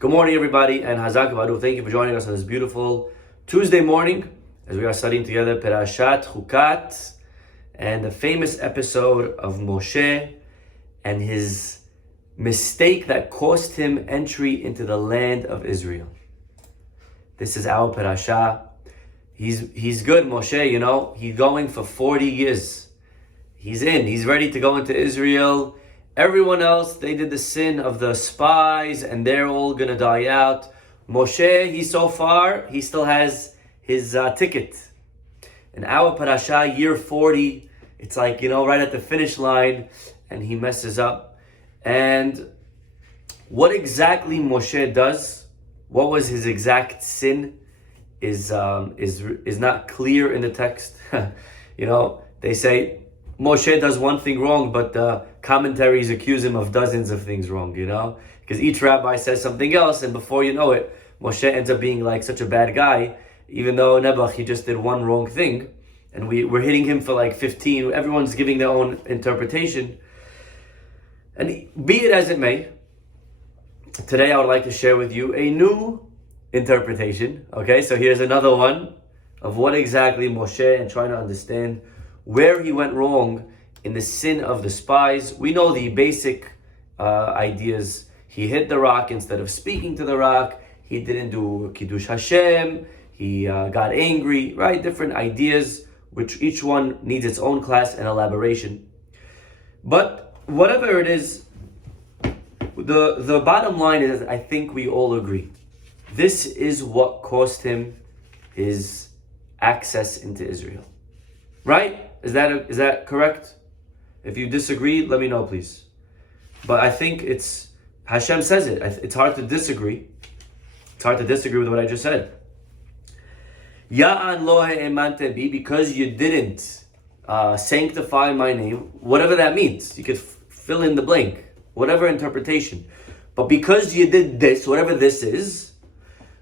Good morning, everybody, and Hazak Baruch. Thank you for joining us on this beautiful Tuesday morning as we are studying together Perashat Hukat and the famous episode of Moshe and his mistake that cost him entry into the land of Israel. This is our Perashah. He's good, Moshe, he's going for 40 years. He's ready to go into Israel. Everyone else, they did the sin of the spies and they're all gonna die out. Moshe, he still has his ticket. In our parasha, year 40, it's like, right at the finish line, and he messes up. And what exactly Moshe does, what was his exact sin, is not clear in the text. They say Moshe does one thing wrong, but the commentaries accuse him of dozens of things wrong, because each rabbi says something else, and before you know it, Moshe ends up being like such a bad guy, even though Nebuch, he just did one wrong thing, and we're hitting him for like 15. Everyone's giving their own interpretation. And be it as it may, today I would like to share with you a new interpretation. Okay, so here's another one of what exactly Moshe, and trying to understand where he went wrong in the sin of the spies. We know the basic ideas. He hit the rock instead of speaking to the rock. He didn't do Kiddush Hashem. He got angry, right? Different ideas, which each one needs its own class and elaboration. But whatever it is, the bottom line is, I think we all agree, this is what cost him his access into Israel. Right? Is that correct? If you disagree, let me know, please. But I think Hashem says it. It's hard to disagree. It's hard to disagree with what I just said. Ya'an lo ha'emante bi, because you didn't sanctify my name, whatever that means. You could fill in the blank, whatever interpretation. But because you did this, whatever this is,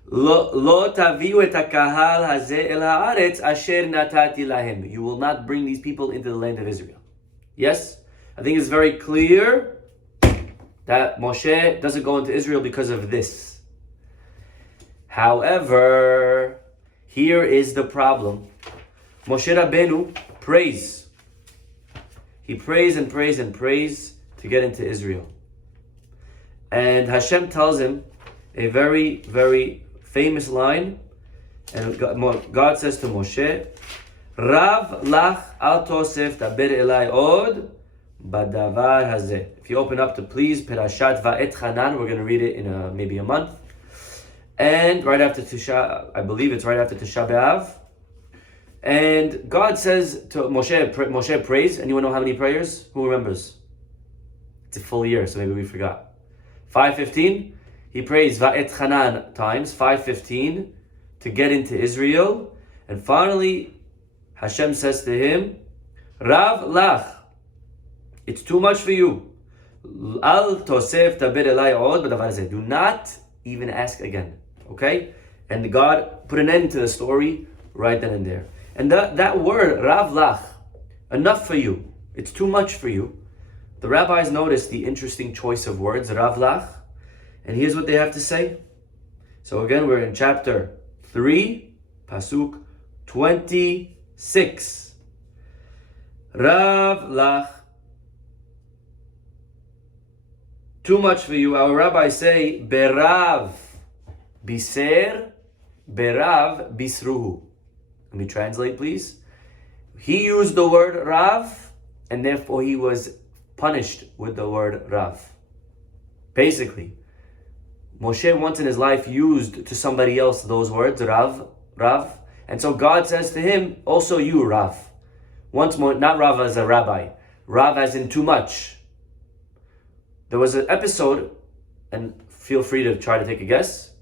Lo taviu et hakahal hazeh el haaretz asher natati lahem. You will not bring these people into the land of Israel. Yes? I think it's very clear that Moshe doesn't go into Israel because of this. However, here is the problem. Moshe Rabbeinu prays. He prays and prays and prays to get into Israel. And Hashem tells him a very, very famous line, and God says to Moshe, Rav lach al tosef taber elai od badavar hazeh. If you open up to please Perashat Va'et Chanan, we're going to read it in maybe a month, and right after Tisha, I believe it's right after Tisha B'Av, and God says to Moshe prays, and you want to know how many prayers? Who remembers? It's a full year, so maybe we forgot. 515. He prays Va'et Chanan times 515 to get into Israel. And finally, Hashem says to him, Rav lach, it's too much for you. Al tosef taber elai od b'davar hazeh. Do not even ask again. Okay? And God put an end to the story right then and there. And that word, Rav lach, enough for you. It's too much for you. The rabbis noticed the interesting choice of words, Rav lach. And here's what they have to say. So again, we're in chapter 3, Pasuk 26. Rav lach. Too much for you. Our rabbis say, Berav biser, Berav bisruhu. Let me translate, please. He used the word Rav, and therefore he was punished with the word Rav. Basically, Moshe once in his life used to somebody else those words, Rav. And so God says to him, also you, Rav. Once more, not Rav as a rabbi, Rav as in too much. There was an episode, and feel free to try to take a guess,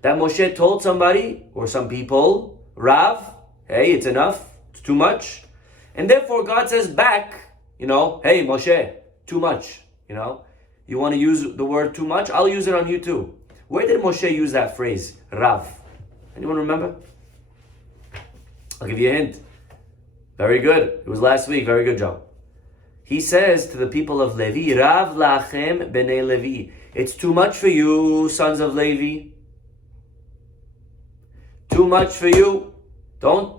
that Moshe told somebody, or some people, Rav, hey, it's enough, it's too much. And therefore God says back, hey, Moshe, too much, You want to use the word too much? I'll use it on you too. Where did Moshe use that phrase, Rav? Anyone remember? I'll give you a hint. Very good. It was last week. Very good job. He says to the people of Levi, Rav lachem b'nei Levi. It's too much for you, sons of Levi. Too much for you.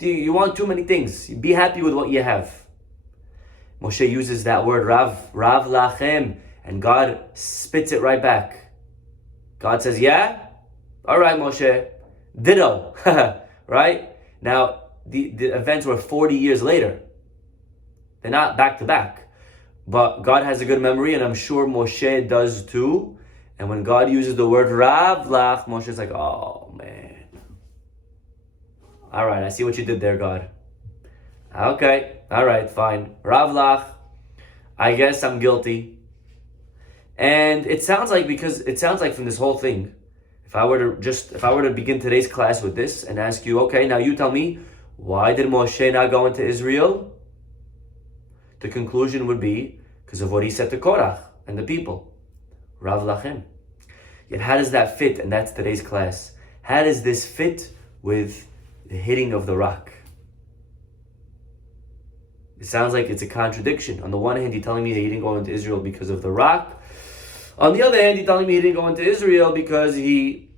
You want too many things. Be happy with what you have. Moshe uses that word, Rav lachem, and God spits it right back. God says, yeah? All right, Moshe. Ditto. Right? Now, the events were 40 years later. They're not back to back. But God has a good memory, and I'm sure Moshe does too. And when God uses the word Rav lach, Moshe's like, oh man. All right, I see what you did there, God. Okay, all right, fine. Rav lach, I guess I'm guilty. And it sounds like from this whole thing, if I were to begin today's class with this and ask you, okay, now you tell me, why did Moshe not go into Israel? The conclusion would be because of what he said to Korach and the people. Rav lachem. Yet how does that fit? And that's today's class. How does this fit with the hitting of the rock? It sounds like it's a contradiction. On the one hand, you're telling me that he didn't go into Israel because of the rock. On the other hand, you're telling me he didn't go into Israel because he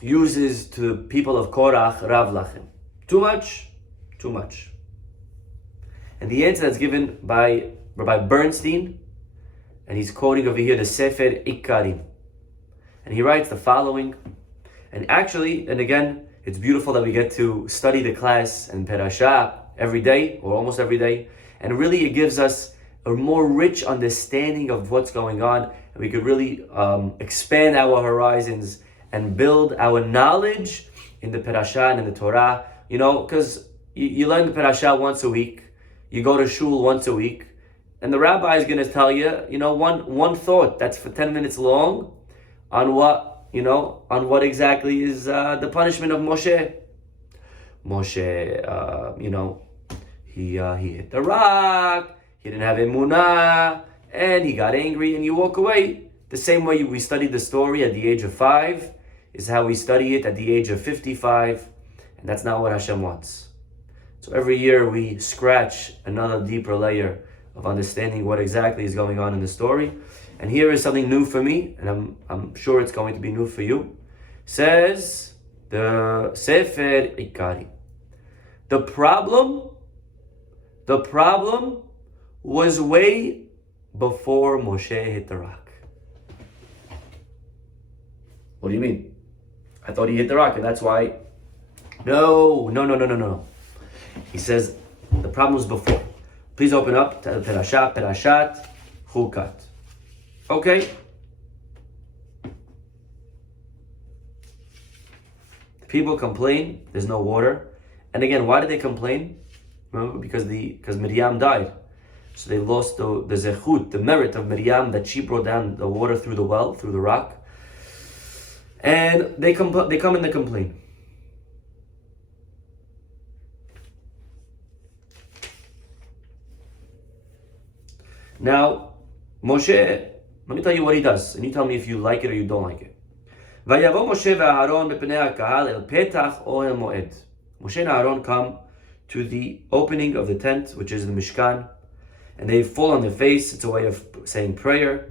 uses to the people of Korach, Rav lachem. Too much? Too much. And the answer that's given by Rabbi Bernstein, and he's quoting over here the Sefer Ikarim. And he writes the following, and again, it's beautiful that we get to study the class and Perashah every day, or almost every day, and really it gives us a more rich understanding of what's going on, and we could really expand our horizons and build our knowledge in the Perashah and in the Torah, because you learn the Perashah once a week, you go to shul once a week, and the rabbi is going to tell you, one thought that's for 10 minutes long on what exactly is the punishment of Moshe. Moshe, he hit the rock, he didn't have emunah, and he got angry, and you walk away. The same way we studied the story at the age of 5 is how we study it at the age of 55, and that's not what Hashem wants. So every year we scratch another deeper layer of understanding what exactly is going on in the story. And here is something new for me, and I'm sure it's going to be new for you. Says the Sefer Ikari. The problem was way before Moshe hit the rock. What do you mean? I thought he hit the rock, and that's why. No. He says the problem was before. Please open up to Perashat Hukat. Okay. The people complain there's no water. And again, why did they complain? Remember, because Miriam died. So they lost the zechut, the merit of Miriam, that she brought down the water through the well, through the rock. And they come and they complain. Now, Moshe, let me tell you what he does, and you tell me if you like it or you don't like it. ויבוא משה ואהרון בפני הקהל אל פתח אוהל מועד. Moshe and Aaron come to the opening of the tent, which is the Mishkan, and they fall on their face. It's a way of saying prayer.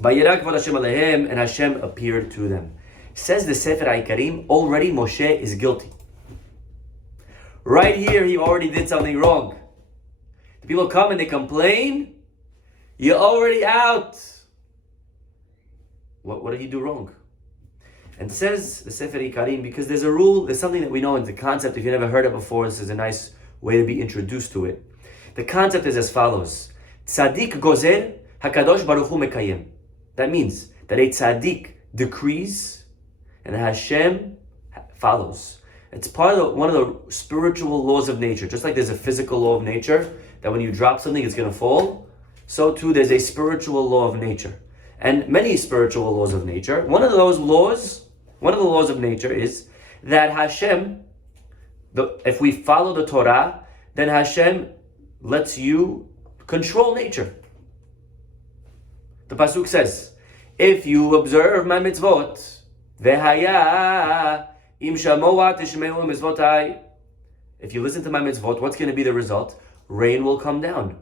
וירא כבוד השם עליהם, and Hashem appeared to them. Says the Sefer HaIkarim, already Moshe is guilty. Right here, he already did something wrong. The people come and they complain. You're already out. What did he do wrong? And says the Sefer Ikarim, because there's a rule, there's something that we know in the concept. If you never heard it before, this is a nice way to be introduced to it. The concept is as follows: Tzadik gozer, Hakadosh Baruch Hu mekayem. That means that a tzaddik decrees, and Hashem follows. It's part of one of the spiritual laws of nature. Just like there's a physical law of nature, that when you drop something, it's going to fall. So too, there's a spiritual law of nature. And many spiritual laws of nature. One of the laws of nature is that Hashem, if we follow the Torah, then Hashem lets you control nature. The Pasuk says, if you observe my mitzvot, Vehaya im shamoa tishmeu mitzvotai. If you listen to my mitzvot, what's going to be the result? Rain will come down.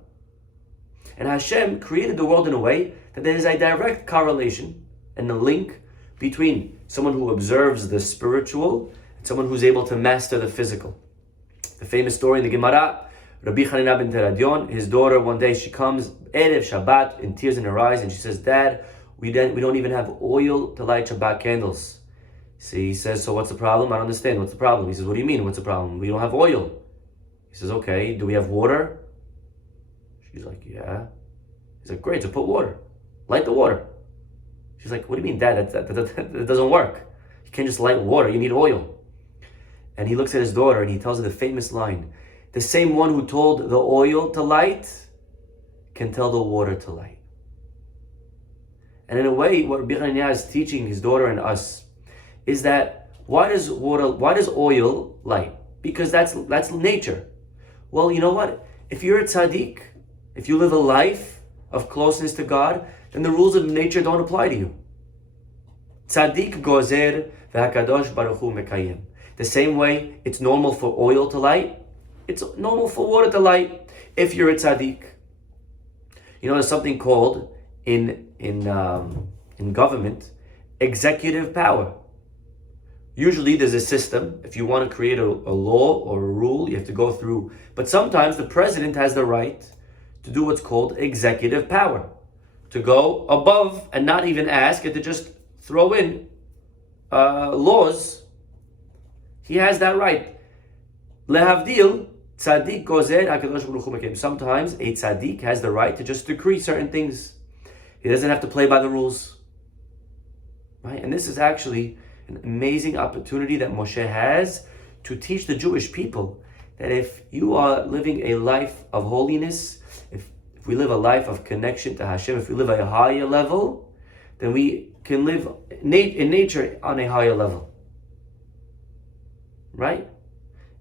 And Hashem created the world in a way that there is a direct correlation and a link between someone who observes the spiritual and someone who's able to master the physical. The famous story in the Gemara, Rabbi Chanina ben Teradion, his daughter, one day she comes, Erev Shabbat, in tears in her eyes, and she says, Dad, we don't even have oil to light Shabbat candles. See, he says, so what's the problem? I don't understand. What's the problem? He says, what do you mean, what's the problem? We don't have oil. He says, okay, do we have water? She's like, yeah. He's like, great, so put water. Light the water. She's like, what do you mean, Dad? That doesn't work. You can't just light water, you need oil. And he looks at his daughter and he tells her the famous line, the same one who told the oil to light can tell the water to light. And in a way, what Rabbi Hananiah is teaching his daughter and us is that why does oil light? Because that's nature. Well, you know what? If you're a tzaddik, if you live a life of closeness to God, then the rules of nature don't apply to you. Tzaddik gozer v'hakadosh baruch hu mekayem. The same way it's normal for oil to light, it's normal for water to light if you're a tzaddik. You know, there's something called in government executive power. Usually there's a system. If you want to create a law or a rule, you have to go through. But sometimes the president has the right to do what's called executive power, to go above and not even ask and to just throw in laws. He has that right. Lehavdil, tzaddik gozer hakadosh baruch hu mekayem. Sometimes a tzaddik has the right to just decree certain things. He doesn't have to play by the rules. Right? And this is actually an amazing opportunity that Moshe has to teach the Jewish people that if you are living a life of holiness, if we live a life of connection to Hashem, if we live at a higher level, then we can live in nature on a higher level. Right?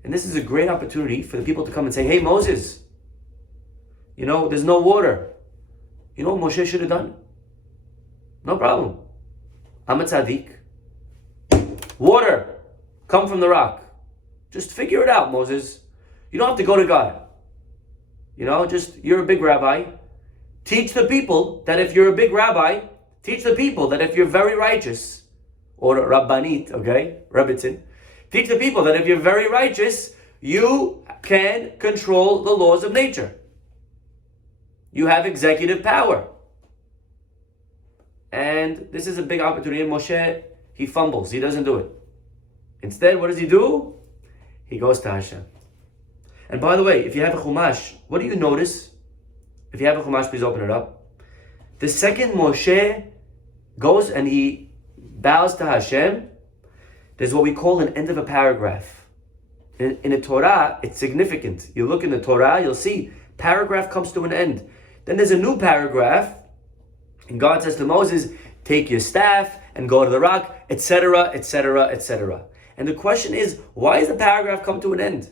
And this is a great opportunity for the people to come and say, hey Moses, there's no water. You know what Moshe should have done? No problem. I'm a tzaddik. Water, come from the rock. Just figure it out, Moses. You don't have to go to God. You're a big rabbi. Teach the people that if you're a big rabbi, teach the people that if you're very righteous, or rabbanit, okay, rabbitin, teach the people that if you're very righteous, you can control the laws of nature. You have executive power. And this is a big opportunity. And Moshe, he fumbles. He doesn't do it. Instead, what does he do? He goes to Hashem. And by the way, if you have a Chumash, what do you notice? If you have a Chumash, please open it up. The second Moshe goes and he bows to Hashem, there's what we call an end of a paragraph. In the Torah, it's significant. You look in the Torah, you'll see paragraph comes to an end. Then there's a new paragraph, and God says to Moses, take your staff and go to the rock, etc., etc., etc. And the question is, why does the paragraph come to an end?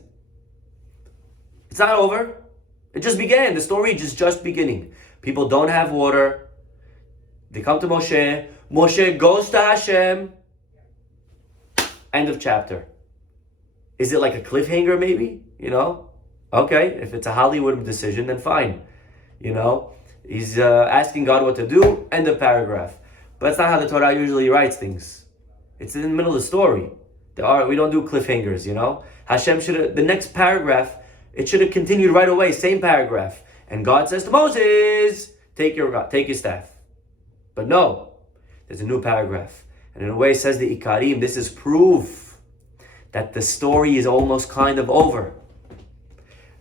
It's not over. It just began. The story is just beginning. People don't have water. They come to Moshe. Moshe goes to Hashem. End of chapter. Is it like a cliffhanger maybe? Okay, if it's a Hollywood decision, then fine. He's asking God what to do, end of paragraph. But that's not how the Torah usually writes things. It's in the middle of the story. We don't do cliffhangers, Hashem the next paragraph, it should have continued right away, same paragraph. And God says to Moses, take your staff. But no, there's a new paragraph. And in a way, says the Ikarim, this is proof that the story is almost kind of over.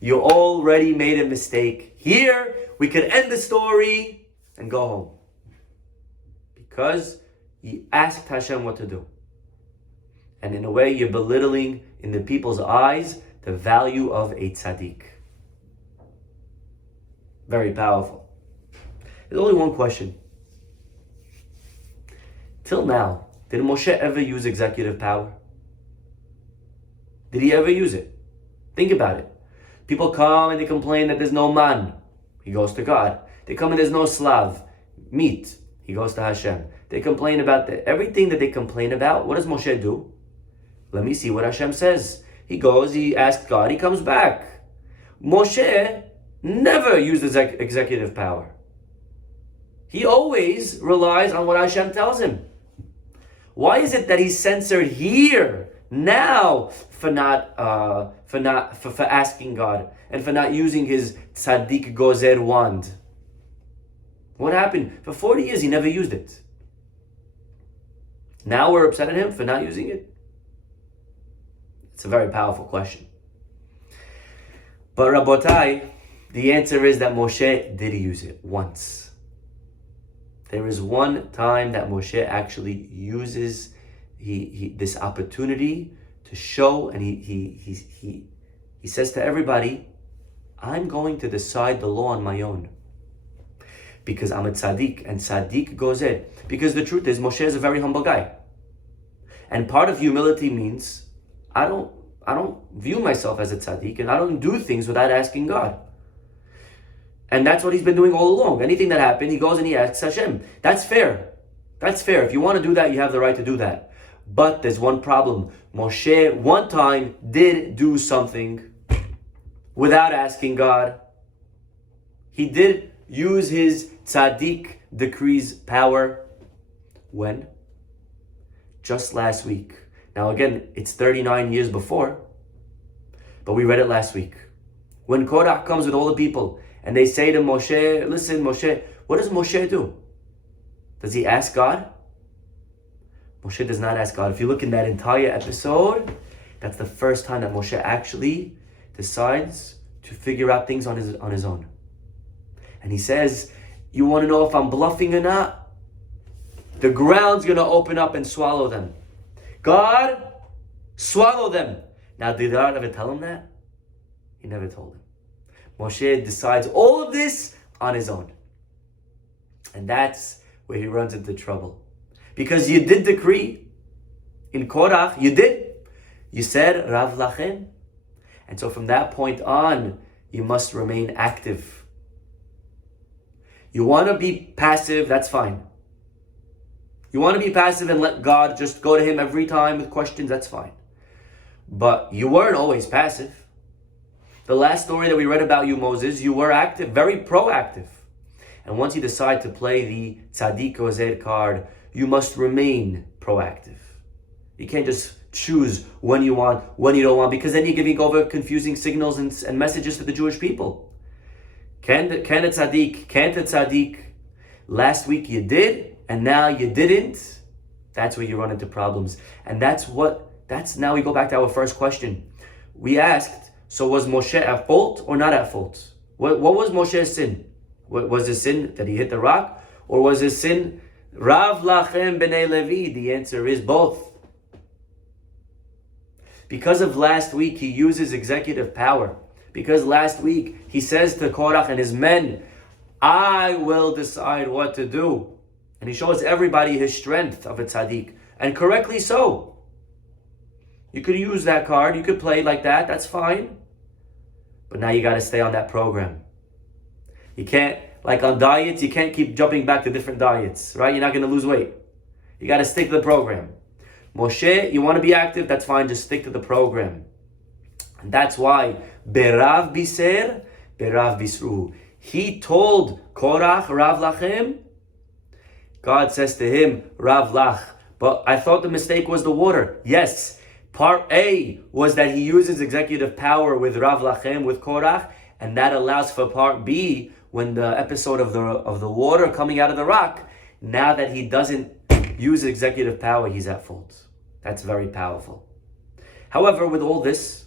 You already made a mistake. Here, we could end the story and go home. Because you asked Hashem what to do. And in a way, you're belittling in the people's eyes the value of a tzaddik. Very powerful. There's only one question. Till now, did Moshe ever use executive power? Did he ever use it? Think about it. People come and they complain that there's no man. He goes to God. They come and there's no slav, meat. He goes to Hashem. They complain about everything that they complain about. What does Moshe do? Let me see what Hashem says. He goes, he asks God, he comes back. Moshe never used executive power. He always relies on what Hashem tells him. Why is it that he's censored here now for asking God and for not using his tzaddik gozer wand? What happened? For 40 years he never used it. Now we're upset at him for not using it? It's a very powerful question. But Rabotai, the answer is that Moshe did use it once. There is one time that Moshe actually uses this opportunity to show, and he says to everybody, I'm going to decide the law on my own. Because I'm a tzaddik, and tzaddik gozer. Because the truth is, Moshe is a very humble guy. And part of humility means, I don't view myself as a tzaddik, and I don't do things without asking God. And that's what he's been doing all along. Anything that happened, he goes and he asks Hashem. That's fair. That's fair. If you want to do that, you have the right to do that. But there's one problem. Moshe, one time, did do something without asking God. He did use his tzaddik decrees power. When? Just last week. Now again, it's 39 years before, but we read it last week. When Korach comes with all the people, and they say to Moshe, listen, Moshe, what does Moshe do? Does he ask God? Moshe does not ask God. If you look in that entire episode, that's the first time that Moshe actually decides to figure out things on his own. And he says, you want to know if I'm bluffing or not? The ground's going to open up and swallow them. God, swallow them. Now, did God ever tell him that? He never told him. Moshe decides all of this on his own. And that's where he runs into trouble. Because you did decree in Korach, you did. You said, Rav Lachem. And so from that point on, you must remain active. You want to be passive, that's fine. You want to be passive and let God just go to him every time with questions, that's fine. But you weren't always passive. The last story that we read about you, Moses, you were active, very proactive. And once you decide to play the tzaddik gozer card, you must remain proactive. You can't just choose when you want, when you don't want, because then you're giving over confusing signals and messages to the Jewish people. Can a tzaddik, can't a tzaddik? Last week you did, and now you didn't. That's where you run into problems. And that's now we go back to our first question. We asked, so was Moshe at fault or not at fault? What was Moshe's sin? Was his sin that he hit the rock? Or was his sin Rav Lachem b'nei Levi? The answer is both. Because of last week, he uses executive power. Because last week, he says to Korach and his men, I will decide what to do. And he shows everybody his strength of a tzaddik. And correctly so. You could use that card, you could play like that, that's fine. But now you got to stay on that program. You can't, like on diets, you can't keep jumping back to different diets, right? You're not going to lose weight. You got to stick to the program. Moshe, you want to be active, that's fine, just stick to the program. And that's why, Berav Biser, Berav Bisru. He told Korach, Rav Lachem. God says to him, Rav Lach. But I thought the mistake was the water. Yes. Part A was that he uses executive power with Rav Lachem, with Korach, and that allows for part B, when the episode of the water coming out of the rock, now that he doesn't use executive power, he's at fault. That's very powerful. However, with all this,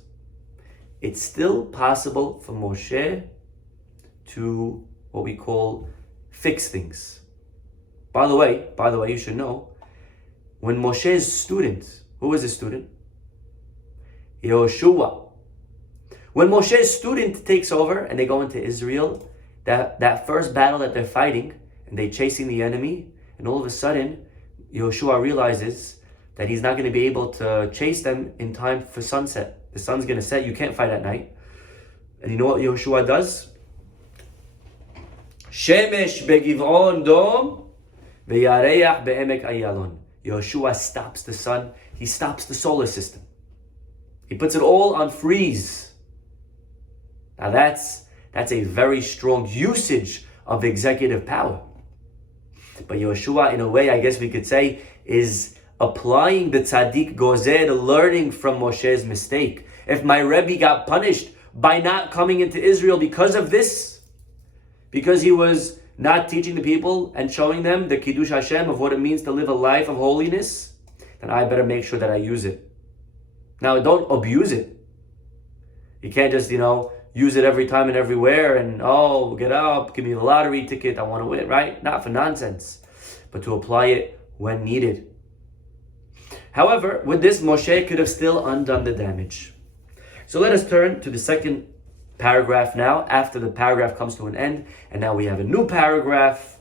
it's still possible for Moshe to, what we call, fix things. By the way, you should know, when Moshe's student, who was his student? Yehoshua. When Moshe's student takes over and they go into Israel, that first battle that they're fighting, and they're chasing the enemy, and all of a sudden, Yehoshua realizes that he's not going to be able to chase them in time for sunset. The sun's going to set, you can't fight at night. And you know what Yehoshua does? Shemesh begiv'on dom ve'yareach be'emek ayalon. Yehoshua stops the sun, he stops the solar system. He puts it all on freeze. Now that's That's a very strong usage of executive power. But Yoshua, in a way, I guess we could say, is applying the tzaddik gozer, learning from Moshe's mistake. If my Rebbe got punished by not coming into Israel because of this, because he was not teaching the people and showing them the Kiddush Hashem of what it means to live a life of holiness, then I better make sure that I use it. Now, don't abuse it. You can't just, use it every time and everywhere and, get up, give me the lottery ticket, I want to win, right? Not for nonsense, but to apply it when needed. However, with this, Moshe could have still undone the damage. So let us turn to the second paragraph now, after the paragraph comes to an end, and now we have a new paragraph.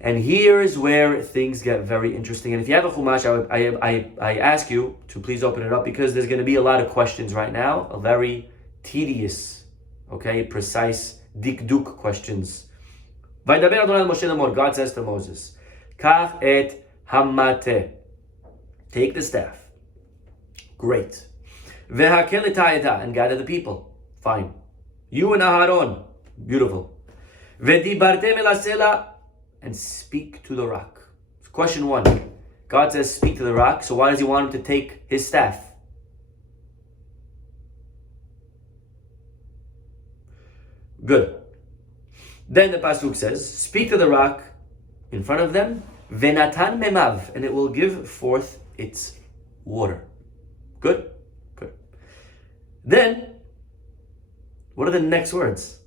And here is where things get very interesting. And if you have a Chumash, I ask you to please open it up, because there's going to be a lot of questions right now, a very tedious, precise, dikduk questions. Vaydaber Adonai Moshe lemor, God says to Moses, Kach et hamate, take the staff. Great. Vehakel et ha'edah, and gather the people. Fine. You and Aharon, beautiful. Vedibartem el hasela, and speak to the rock. So question 1. God says speak to the rock, so why does he want him to take his staff? Good. Then the pasuk says, speak to the rock in front of them, venatan memav, and it will give forth its water. Good? Good. Then, what are the next words?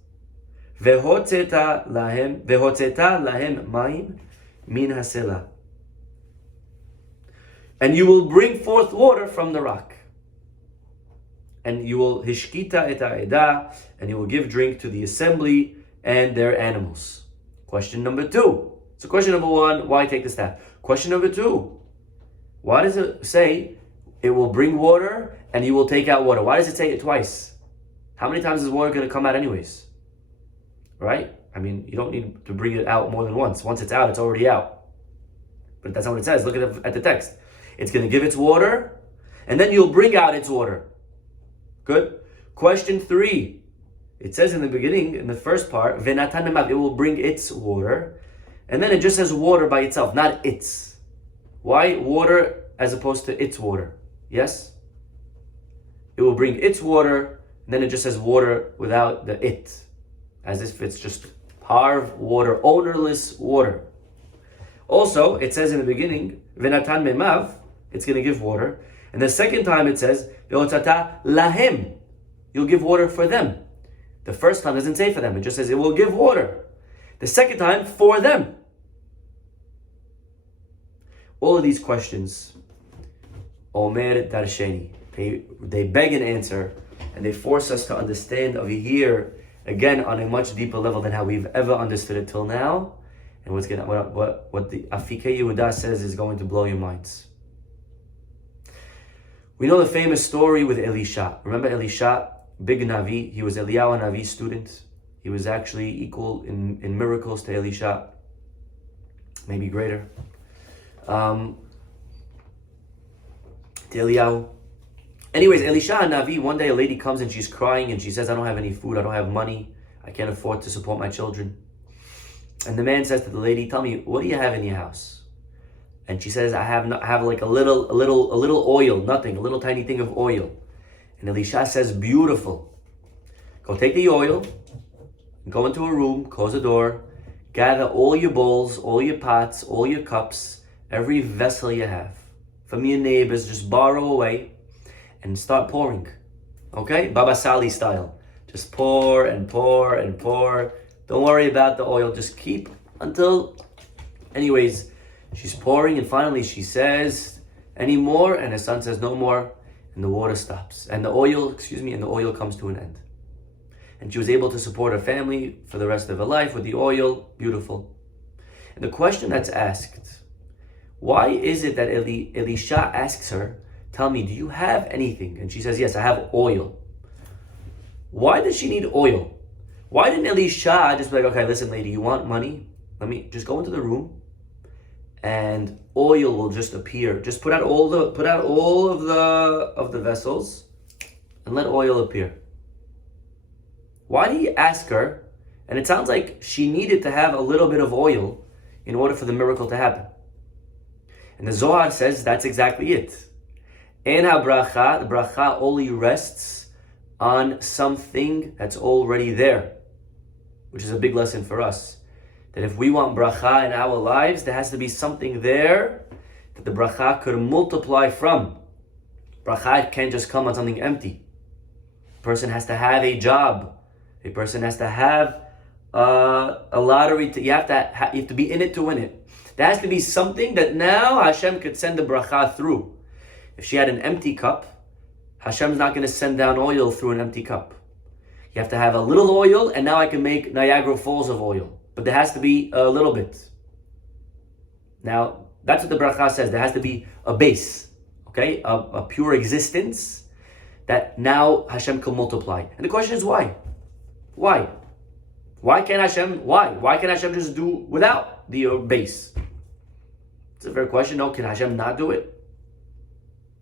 Vehotzeta lahem maim min hasela. And you will bring forth water from the rock. And you will hishkita et ha'edah, and you will give drink to the assembly and their animals. Question number 2. So question number 1, why take the staff? Question number 2, why does it say it will bring water and you will take out water? Why does it say it twice? How many times is water going to come out anyways? Right? I mean, you don't need to bring it out more than once. Once it's out, it's already out. But that's not what it says. Look at the text. It's going to give its water, and then you'll bring out its water. Good. Question 3. It says in the beginning, in the first part, Venatan memav, it will bring its water. And then it just says water by itself, not its. Why water as opposed to its water? Yes? It will bring its water, and then it just says water without the it. As if it's just parv water, ownerless water. Also, it says in the beginning, Venatan memav, it's going to give water. And the second time it says, Ve'otzata lahem, you'll give water for them. The first time doesn't say for them, it just says it will give water. The second time, for them. All of these questions, Omer Darsheni, they beg an answer, and they force us to understand over here, again, on a much deeper level than how we've ever understood it till now. And what the Afikei Yehuda says is going to blow your minds. We know the famous story with Elisha. Remember Elisha, big Navi? He was Eliyahu Navi's student. He was actually equal in miracles to Elisha, maybe greater. To Eliyahu. Anyways, Elisha Navi, one day a lady comes and she's crying and she says, I don't have any food, I don't have money, I can't afford to support my children. And the man says to the lady, tell me, what do you have in your house? And she says, I have like a little oil, nothing, a little tiny thing of oil. And Elisha says, beautiful. Go take the oil, go into a room, close the door, gather all your bowls, all your pots, all your cups, every vessel you have. From your neighbors, just borrow away and start pouring. Okay? Baba Sali style. Just pour and pour and pour. Don't worry about the oil, just keep until... Anyways, she's pouring and finally she says, any more? And her son says, no more. And the water stops. And the oil comes to an end. And she was able to support her family for the rest of her life with the oil. Beautiful. And the question that's asked, why is it that Elisha asks her, tell me, do you have anything? And she says, yes, I have oil. Why does she need oil? Why didn't Elisha just be like, okay, listen, lady, you want money? Let me just go into the room and oil will just appear. Just put out all of the vessels and let oil appear. Why did he ask her? And it sounds like she needed to have a little bit of oil in order for the miracle to happen. And the Zohar says that's exactly it. En ha-bracha, the bracha only rests on something that's already there, which is a big lesson for us. That if we want bracha in our lives, there has to be something there that the bracha could multiply from. Bracha can't just come on something empty. A person has to have a job. A person has to have a lottery. You have to be in it to win it. There has to be something that now Hashem could send the bracha through. If she had an empty cup, Hashem's not going to send down oil through an empty cup. You have to have a little oil, and now I can make Niagara Falls of oil. But there has to be a little bit. Now, that's what the bracha says. There has to be a base, okay? A pure existence that now Hashem can multiply. And the question is why? Why? Why can't Hashem just do without the base? It's a fair question. No, can Hashem not do it?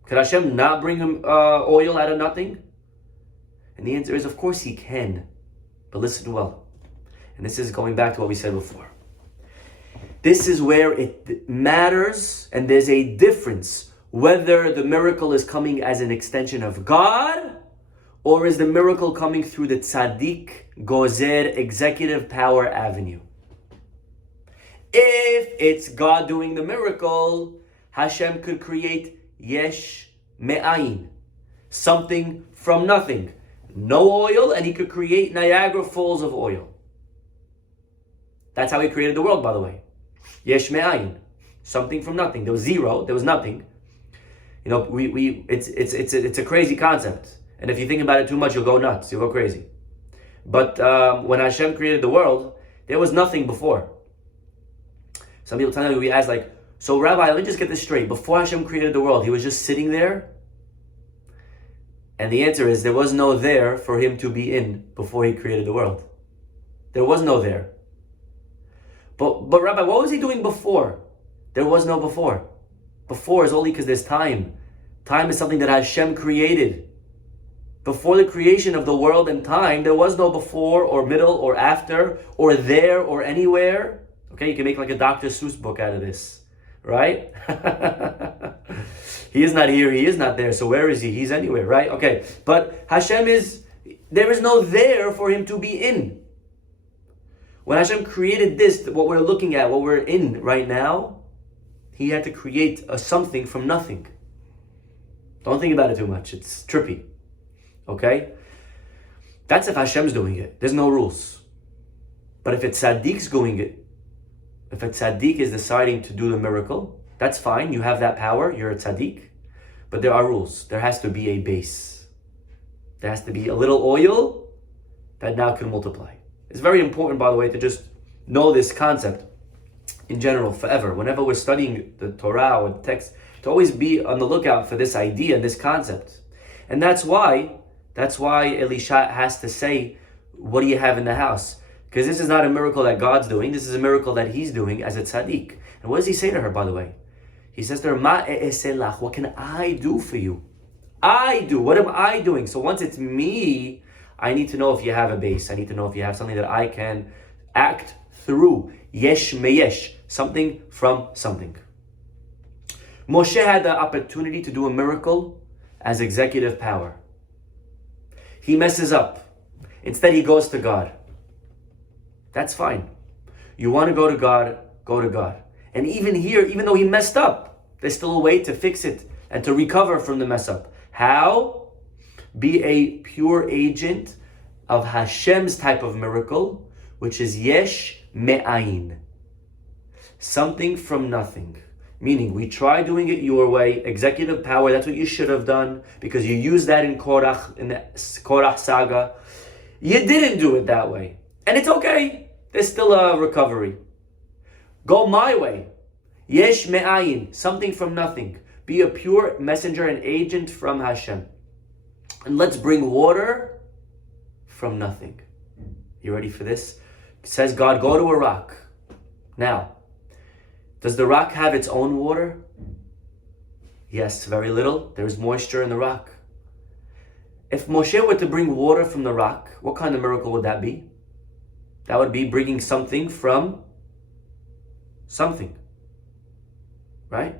Can Hashem not bring him oil out of nothing? And the answer is, of course he can. But listen well. And this is going back to what we said before. This is where it matters, and there's a difference whether the miracle is coming as an extension of God, or is the miracle coming through the tzaddik, gozer, executive power avenue. If it's God doing the miracle, Hashem could create yesh me'ayin, something from nothing. No oil, and he could create Niagara Falls of oil. That's how he created the world, by the way. Yesh me'ayin, something from nothing. There was zero, there was nothing. You know, it's a crazy concept. And if you think about it too much, you'll go nuts, you'll go crazy. But when Hashem created the world, there was nothing before. Some people tell me, we ask like, so Rabbi, let me just get this straight. Before Hashem created the world, he was just sitting there? And the answer is, there was no there for him to be in before he created the world. There was no there. But Rabbi, what was he doing before? There was no before. Before is only because there's time. Time is something that Hashem created. Before the creation of the world and time, there was no before or middle or after or there or anywhere. Okay, you can make like a Dr. Seuss book out of this, right? He is not here, he is not there, so where is he? He's anywhere, right? Okay, but Hashem there is no there for him to be in. When Hashem created this, what we're looking at, what we're in right now, he had to create a something from nothing. Don't think about it too much, it's trippy. Okay? That's if Hashem's doing it. There's no rules. But if it's Tzadik's doing it, if a Tzaddik is deciding to do the miracle, that's fine. You have that power. You're a Tzaddik. But there are rules. There has to be a base. There has to be a little oil that now can multiply. It's very important, by the way, to just know this concept in general forever. Whenever we're studying the Torah or the text, to always be on the lookout for this idea and this concept. And that's why Elisha has to say, what do you have in the house? Because this is not a miracle that God's doing. This is a miracle that he's doing as a tzaddik. And what does he say to her, by the way? He says to her, Ma e'eselach, what can I do for you? I do. What am I doing? So once it's me, I need to know if you have a base. I need to know if you have something that I can act through. Yesh meyesh, something from something. Moshe had the opportunity to do a miracle as executive power. He messes up. Instead, he goes to God. That's fine. You want to go to God, go to God. And even here, even though he messed up, there's still a way to fix it and to recover from the mess up. How? Be a pure agent of Hashem's type of miracle, which is yesh me'ayin. Something from nothing. Meaning, we try doing it your way, executive power, that's what you should have done, because you used that in Korach, in the Korach saga. You didn't do it that way. And it's okay. There's still a recovery. Go my way. Yesh me'ayin, something from nothing. Be a pure messenger and agent from Hashem. And let's bring water from nothing. You ready for this? Says God, go to a rock. Now, does the rock have its own water? Yes, very little. There's moisture in the rock. If Moshe were to bring water from the rock, what kind of miracle would that be? That would be bringing something from something, right?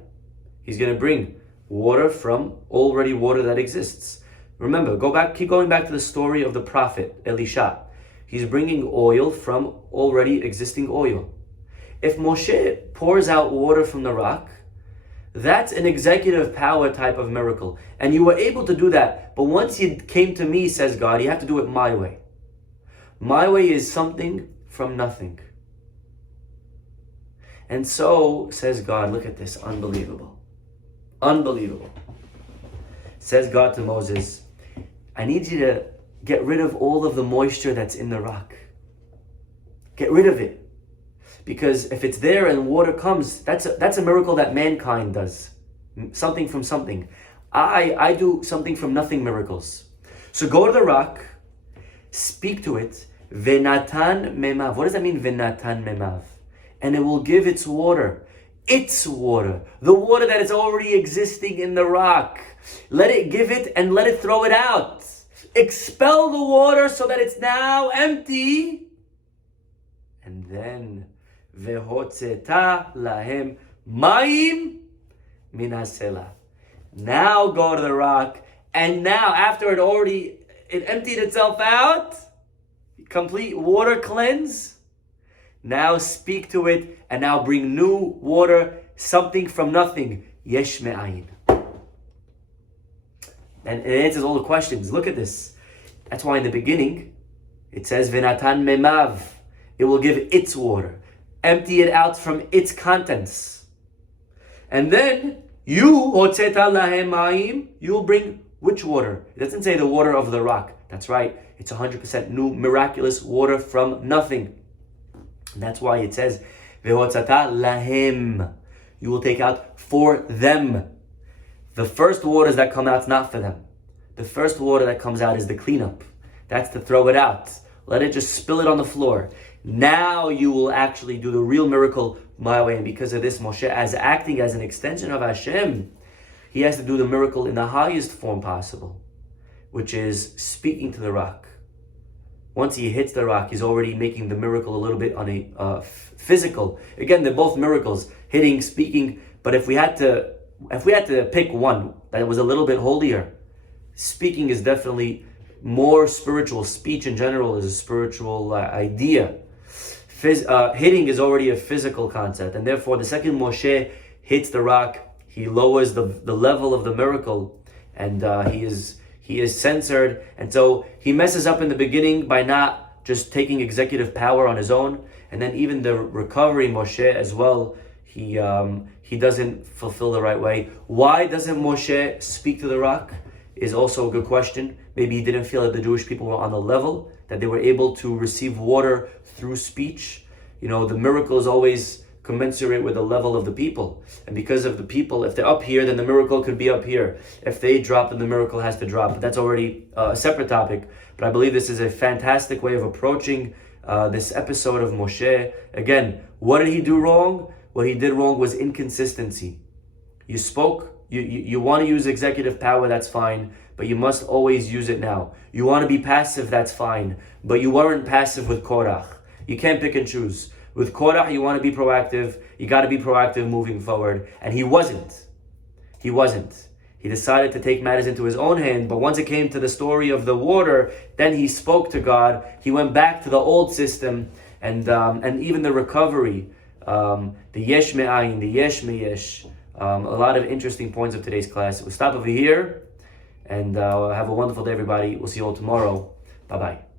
He's going to bring water from already water that exists. Remember, keep going back to the story of the prophet Elisha. He's bringing oil from already existing oil. If Moshe pours out water from the rock, that's an executive power type of miracle. And you were able to do that. But once you came to me, says God, you have to do it my way. My way is something from nothing. And so, says God, look at this, unbelievable. Unbelievable. Says God to Moses, I need you to get rid of all of the moisture that's in the rock. Get rid of it. Because if it's there and water comes, that's a miracle that mankind does. Something from something. I do something from nothing miracles. So go to the rock, speak to it, Venatan memav. What does that mean, Venatan memav? And it will give its water. Its water. The water that is already existing in the rock. Let it give it and let it throw it out. Expel the water so that it's now empty. And then Vehotzeta lahem mayim min hasela. Now go to the rock, and now after it emptied itself out, complete water cleanse. Now speak to it, and now bring new water, something from nothing. Yesh me'ayin. And it answers all the questions. Look at this. That's why in the beginning it says Venatan memav. It will give its water. Empty it out from its contents. And then you will bring which water? It doesn't say the water of the rock. That's right. It's 100% new, miraculous water from nothing. And that's why it says Vehotzata lahem. You will take out for them. The first waters that come out is not for them. The first water that comes out is the cleanup. That's to throw it out. Let it just spill it on the floor. Now you will actually do the real miracle my way. And because of this, Moshe, as acting as an extension of Hashem, he has to do the miracle in the highest form possible, which is speaking to the rock. Once he hits the rock, he's already making the miracle a little bit on a physical. Again, they're both miracles, hitting, speaking. But if we had to pick one that was a little bit holier, speaking is definitely more spiritual. Speech in general is a spiritual idea. Hitting is already a physical concept, and therefore the second Moshe hits the rock, he lowers the level of the miracle, and he is censored, and so he messes up in the beginning by not just taking executive power on his own, and then even the recovery Moshe as well, he doesn't fulfill the right way. Why doesn't Moshe speak to the rock is also a good question. Maybe he didn't feel that the Jewish people were on the level, that they were able to receive water through speech. You know, the miracle is always commensurate with the level of the people. And because of the people, if they're up here, then the miracle could be up here. If they drop, then the miracle has to drop. But that's already a separate topic. But I believe this is a fantastic way of approaching this episode of Moshe. Again, what did he do wrong? What he did wrong was inconsistency. You spoke, you want to use executive power, that's fine, but you must always use it now. You want to be passive, that's fine, but you weren't passive with Korach. You can't pick and choose. With Korach, you want to be proactive. You got to be proactive moving forward. And he wasn't. He wasn't. He decided to take matters into his own hand, but once it came to the story of the water, then he spoke to God. He went back to the old system, and even the recovery, the yesh me'ayin, the yesh me'yesh, a lot of interesting points of today's class. We'll stop over here, and have a wonderful day, everybody. We'll see you all tomorrow. Bye-bye.